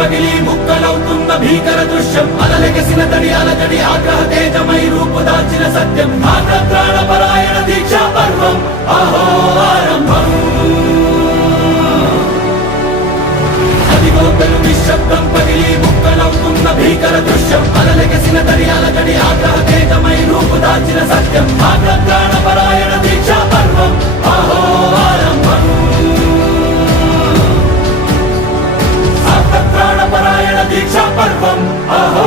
పగిలి ముక్కలవుతున్న భీకర దృశ్యం అలలెగసిన తడి అలజడి ఆగ్రహ తేజమై రూపుదాల్చిన సత్యం ఆగ్రత్రాణ పరాయణ దీక్షా పర్వం అహో ఆరంభం అదిగో పెను నిశ్శబ్దం పగిలి ముక్కలవుతున్న భీకర దృశ్యం అలలెగసిన తడి అలజడి ఆగ్రహ తేజమై రూపుదాల్చిన సత్యం ఆగ్రత్రాణ పరాయణ దీక్షా పర్వం అహో ఆరంభం ఆగ్రత్రాణ పరాయణ దీక్షా పర్వం అహో